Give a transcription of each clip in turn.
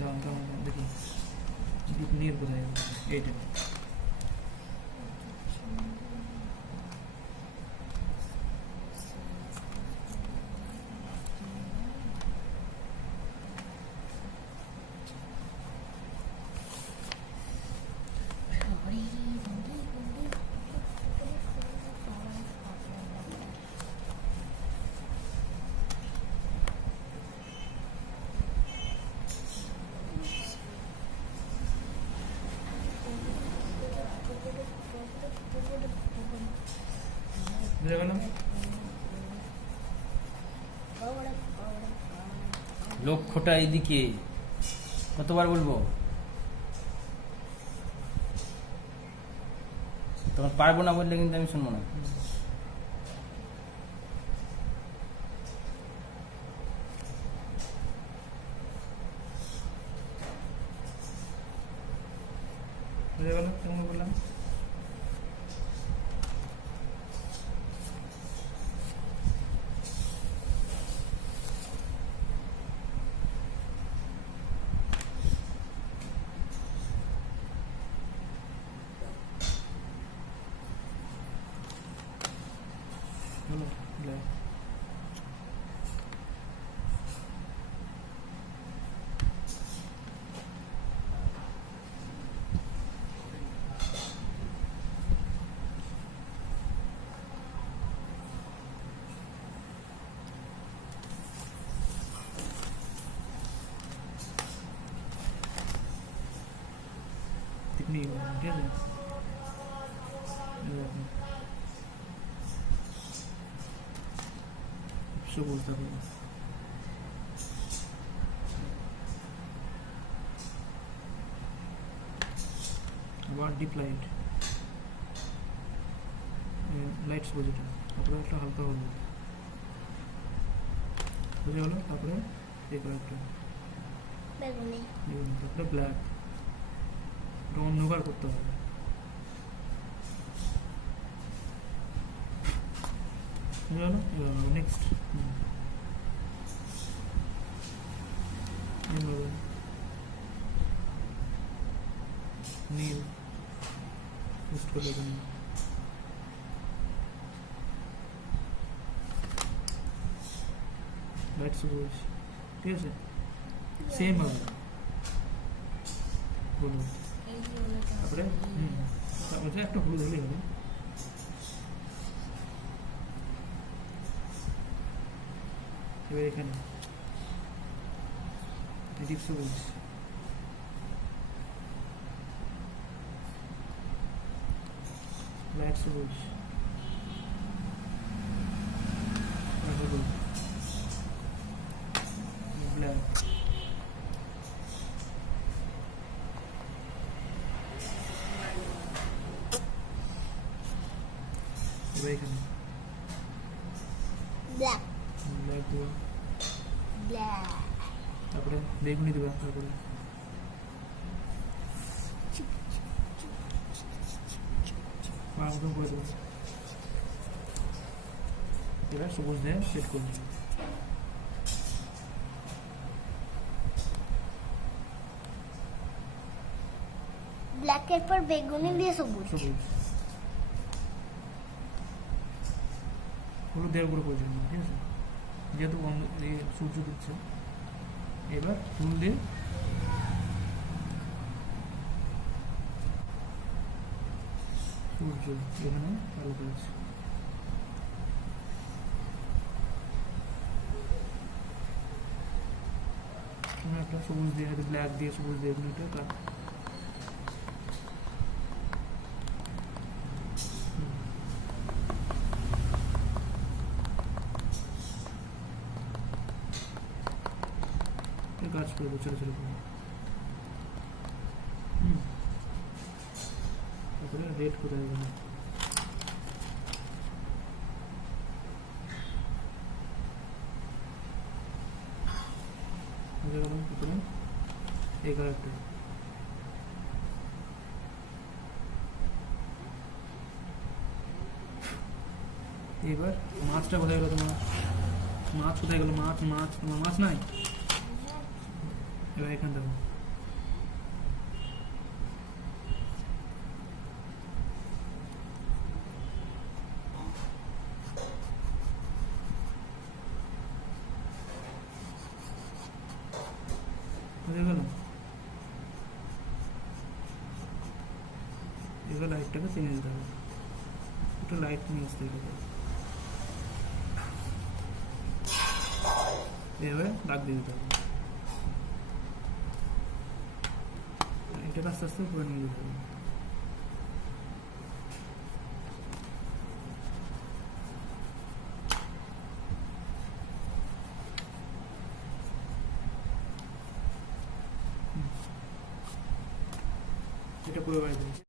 দাম দাম দেখি নীল কোথায় এইটা বুঝে গেল লক্ষ্যটা এইদিকে কতবার বলবো তোমার পারবো না বললে কিন্তু আমি শুনবো না বুঝে গেল কেমন বললাম হলো ব্ল্যাক कितनी ठीक है सब बोलता है আবার ডিপ লাইট লাইটস বোঝাটা তারপরে একটা হালকা হলুদ বুঝে গেল তারপরে এই কালারটা বেগুনি তারপরে ব্ল্যাক এটা অন্যবার করতে হবে বুঝে গেল নেক্সট নীল পোস্ট করে দেবেন লাইট সবুজ ঠিক আছে সেম হবে হলুদ তারপরে তারপরে একটা হলুদ হলেই হবে এবার এখানে ডিপ সবুজ ব্ল্যাক সবুজ হলুদ ব্ল্যাক এবার এখানে ব্ল্যাক ব্ল্যাক দেবো ব্ল্যাক তারপরে বেগুনি দেবো তারপরে একদম করে দেবো এবার সবুজ দিয়ে সেট করে দেবো ব্ল্যাকের পর বেগুনি দিয়ে সবুজ সবুজ হলুদ দেওয়ার উপরে প্রয়োজন নেই ঠিক আছে যেহেতু সূর্য দিচ্ছে এবার ফুল দিয়ে সূর্য এখানে চালু করেছে একটা সবুজ দিয়ে ব্ল্যাক দিয়ে সবুজ দিয়ে একটা কাজ করবো ছোটো ছোটো করে তারপরে রেড কোথায় গেল তারপরে এই কালারটা এবার মাছটা কোথায় গেল তোমার মাছ কোথায় গেল মাছ মাছ তোমার মাছ নাই এবার এখান থেকে বুঝে গেল? এবার লাইটটাকে চেঞ্জ দিতে হবে, একটু লাইট নিয়ে আসতে হবে, এভাবে দাগ দিয়ে দিতে হবে, এটাকে আস্তে আস্তে উপরে নিয়ে যেতে হবে। এটা পুরো বাইরে দিয়েছি,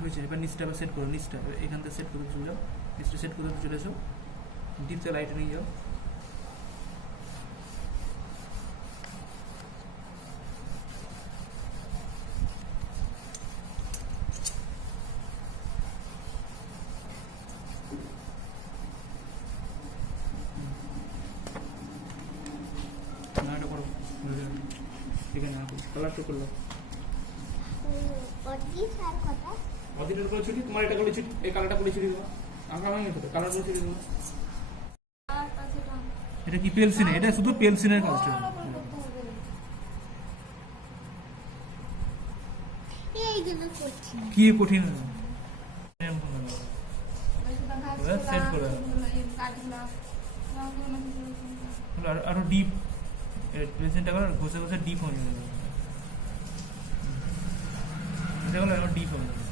হয়েছে। এবার নিচটা আবার সেট করো, নিচটা এখান থেকে সেট করতে চলে যাও, নিচটা সেট করতে চলে এসো, ডিপতে লাইটে নিয়ে যাও, না এটা করো, এখানে না করো, কালারটা করলো আর কথা অদিনের করে ছুটি, তোমার এটা করে ছুটি, এই কালারটা করে ছুটি দেবো, আমরা ভাঙে তো কালার করে ছুটি দেবো। এটা কি পেলসিনে, এটা শুধু পেলসিনের কাজটা। এইগুলো করছি কি কঠিন সেট করে আরো ডিপ পেলসিনটা করে ঘষে ঘষে ডিপ হয়ে যাবে, এটা হলো আরো ডিপ হয়ে যাবে,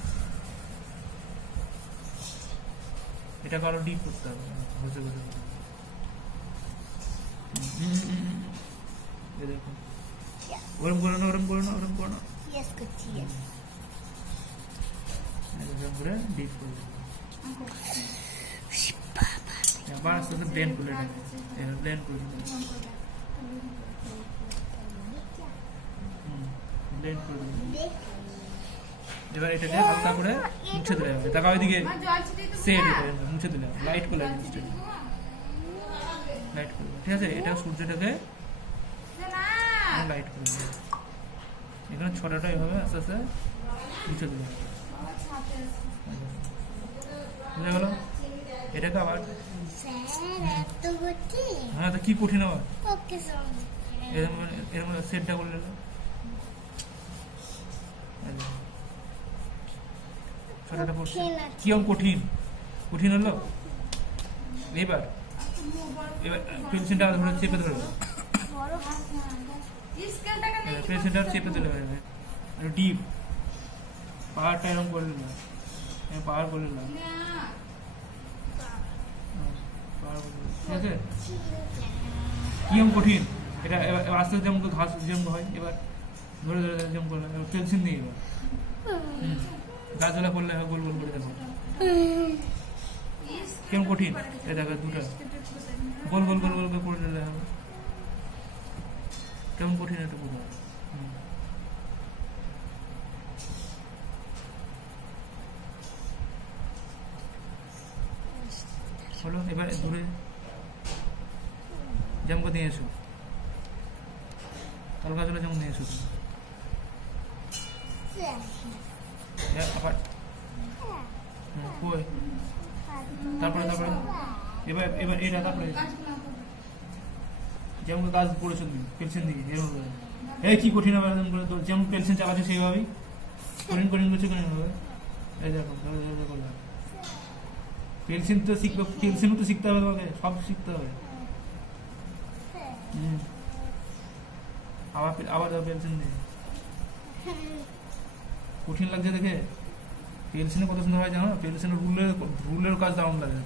এটাকে আরো ডিপ করতে হবে ঘষে ঘষে। দেখো ওরম করে না, ওরম করে না, ওরম করে না, ইয়েস করছি ইয়েস এরকম করে ডিপ করে দেবো। আবার আস্তে আস্তে ব্লেন্ড করে ব্লেন্ড করে দেবো, ব্লেন্ড করে দেবো। এবার এটাকে হালকা করে মুছে দিলে হবে, তাকে ওইদিকে সেট মুছে দিলে লাইট করে লাইট করবে, ঠিক আছে। এটা সূর্যটাকে লাইট করে দেবে, এখানে ছটাটা এভাবে আস্তে আস্তে মুছে দেবে, বুঝে গেল? এটাকে আবার স্যার এত কঠিন হ্যাঁ, তো কি কঠিন আবার ওকে স্যার এরকম এরকম সেটটা করলে ছটাটা পড়ছে, কিরম কঠিন কঠিন হলো। এবার এবার পেন্সিলটা ধরে চেপে ধরে বড় পেন্সিলটা চেপে দিলে আর ডিপ পাহাড়টা এরকম করে নিলাম, পাহাড় করে নিলাম, ঠিক আছে। কিরম কঠিন এটা, এবার আস্তে আস্তে যেমন ঘাস যেমন হয়, এবার ধরে ধরে ধরে যেমন করলাম, এবার পেন্সিল দিয়ে এবার গাছগুলা করলে গোল গোল করে দেখো কেমন কঠিন। এ দেখো দুটো গোল গোল গোল গোল করে নিলে হবে, কেমন কঠিন এটা পুরো। হলো, এবার দূরে যেমন করে দিয়ে এসো, তাল গাছগুলো যেমন নিয়ে এসো তুমি, আবার কই তারপরে তারপরে এবার এবার এটা তারপরে যেমন কাজ করেছো তুমি পেলসিন দিয়ে এরকম করে, এই কি কঠিন হবে এরকম করে, তো যেমন পেলসিন চালাচ্ছ সেইভাবেই কঠিন কঠিন করছে কঠিন হবে। এই দেখো পেলসিন তো শিখবে, পেলসিনও তো শিখতে হবে তোমাকে, সব শিখতে হবে। আবার আবার যাও পেলসিন দিয়ে, কঠিন লাগছে দেখে। পেলসিনে কত সুন্দর হয় জানো, পেলসিনের রুলের কাজ দারুণ লাগে,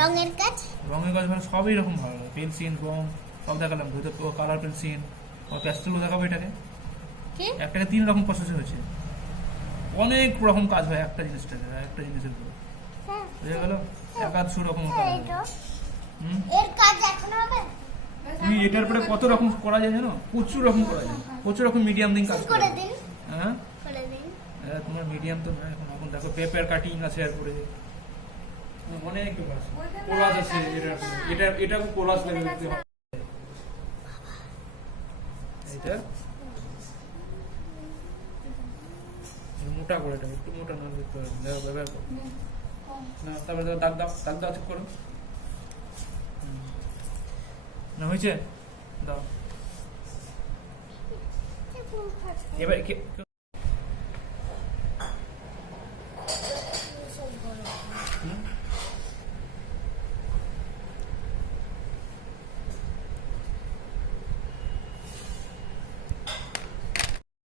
রঙের কাজ রঙের কাজ মানে সবই রকম ভালো লাগে, পেলসিন রং সব দেখালাম, কালার পেলসিন প্যাস্টেলও দেখাবো। এটাকে একটাকে 3 রকম প্রসেস হয়েছে, অনেক রকম কাজ হয় একটা জিনিসটাকে, একটা জিনিসের উপর বুঝে গেল, 100 রকম কাজ হয়। এর কাজ এখন হবে তুমি এটার পরে কত রকম করা যায় জানো, প্রচুর রকম করা যায়, প্রচুর রকম মিডিয়াম দিন কাজ করে দিন হ্যাঁ করে দিন। তোমার মিডিয়াম তো নয় এখন, এখন দেখো পেপার কাটিং আছে, এরপরে অনেক আছে, কোলাজ আছে, এটা এটা কোলাজ লাগে দিতে হবে, এটা মোটা করে, এটা একটু মোটা না দিতে হবে, দেখো ব্যবহার করো না, তারপরে দাগ দাগ দাগ দাগ ঠিক করো, না হয়েছে? দাও এবার হুম?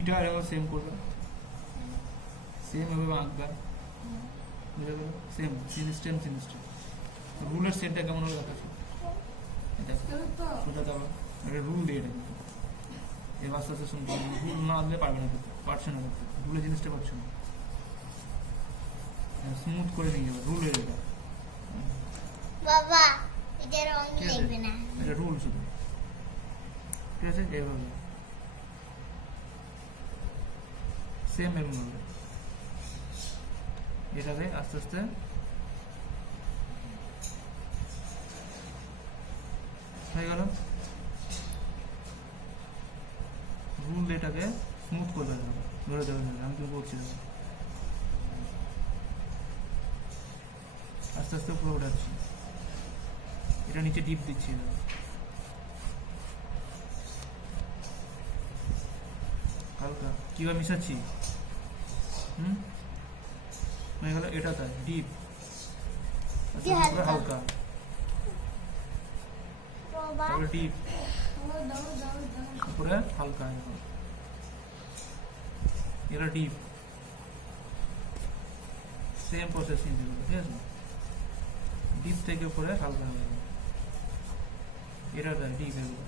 এটা আর একবার সেম করবে, সেম এভাবে আঁকবে, বুঝে গেল? সেম সিনস্টেম রুলের সেটটা কেমন হবে দেখাচ্ছি, এটা সোজা দাও, এটা রুল দিয়ে এটা কিন্তু এবার আস্তে আস্তে শুনতে রুল না আনলে পারবে না, পারছে না করতে, রুলের জিনিসটা পারছে না, স্মুথ করে নিয়ে যাবে রুলের এটা, বাবা এটা রং ঠিক আছে? লাগবে না। এটা রুল শুধু, ঠিক আছে? এইভাবে সেম এরকম হবে, এটাকে আস্তে আস্তে হয়ে গেল, রুল এটাকে স্মুথ করে দেবে, ধরে দেবে, আমি কি করছি দেখো। আস্তে আস্তে পুরো উঠাচ্ছি, এটা নিচে ডিপ দিচ্ছি দেখো। হালকা কিভাবে মিশাচ্ছি, হয়ে গেল, এটা তাই ডিপ, কি হালকা? হালকা, বাবা তারপরে ডিপ, উপরে হালকা, এরকম। এটা ডিপ, সেম প্রসেসিং দিবে, ঠিক আছে? ডিপ থেকে উপরে হালকা হয়ে যাবে, এটা তাই ডিপ, এগুলো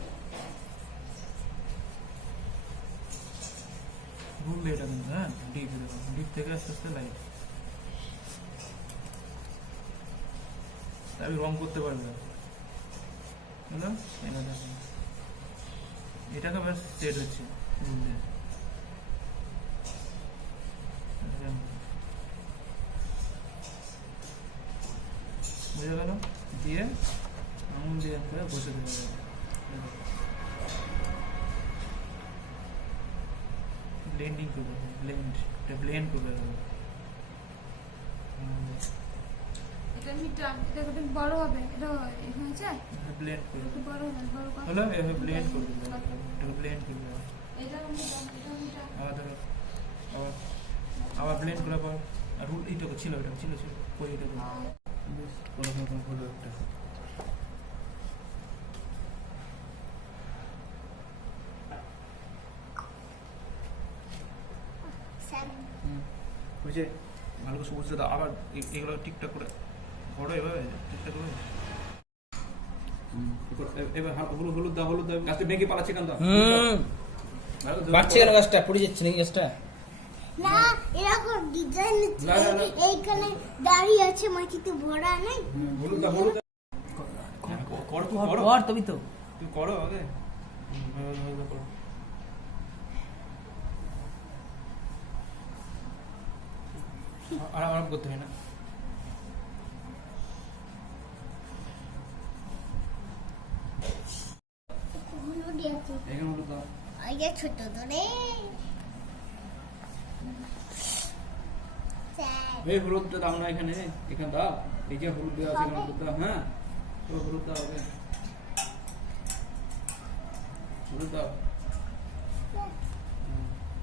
রুল এটা কিন্তু, হ্যাঁ ডিপ, এরকম ডিপ থেকে আস্তে আস্তে লাইট, আমি রং করতে পারবে, বুঝলো? এটা দেখো, এটাকে ব্যাস সেট হচ্ছে রুল দিয়ে, বুঝে গেল? দিয়ে আঙুল দিয়ে করে বসে দেবে, ব্লেন্ডিং করবে, এটা ব্লেন্ড করবে, এটা মিটা, এটা কত বড় হবে, এটা হয়েছে, ব্লেন্ড করবে, একটু বড় হবে, বড় কর। হলো এভাবে ব্লেন্ড করবে, এটা ব্লেন্ড করবে, এটা মিটা। আবার ধরো, আবার ব্লেন্ড করার পর, আর রুল এইটা ছিল, এটা ছিল কই, এটা বেশ কোনো রকম হলো একটা, স্যার বুঝে ভালো করে সবুজ দাও, আবার এগুলো ঠিকঠাক করে ঘোরো, এভাবে ঠিকঠাক করে, এবার হলুদ দাও, গাছটা ভেঙে পালাচ্ছে কেন দাও, বাড়ছে কেন গাছটা? পড়ে যাচ্ছে নাকি গাছটা? না এরকম ডিজাইন না, না, না। এইখানে দাঁড়িয়ে আছে মাটিতে ভরা নেই। হলুদ দাও, করো তুমি, করো কর তবে তো। তুমি করো আগে, করো, আরাম করতে হয় না, হলুদ আছে এখানে হলুদ দাও, ওই যে ছোট ধরে স্যার এই হলুদটা দাও না, এখানে দাও, এই যে হলুদ দেওয়া আছে, এখানে হলুদ দাও, হ্যাঁ তো হলুদ দাও, হবে হলুদ দাও,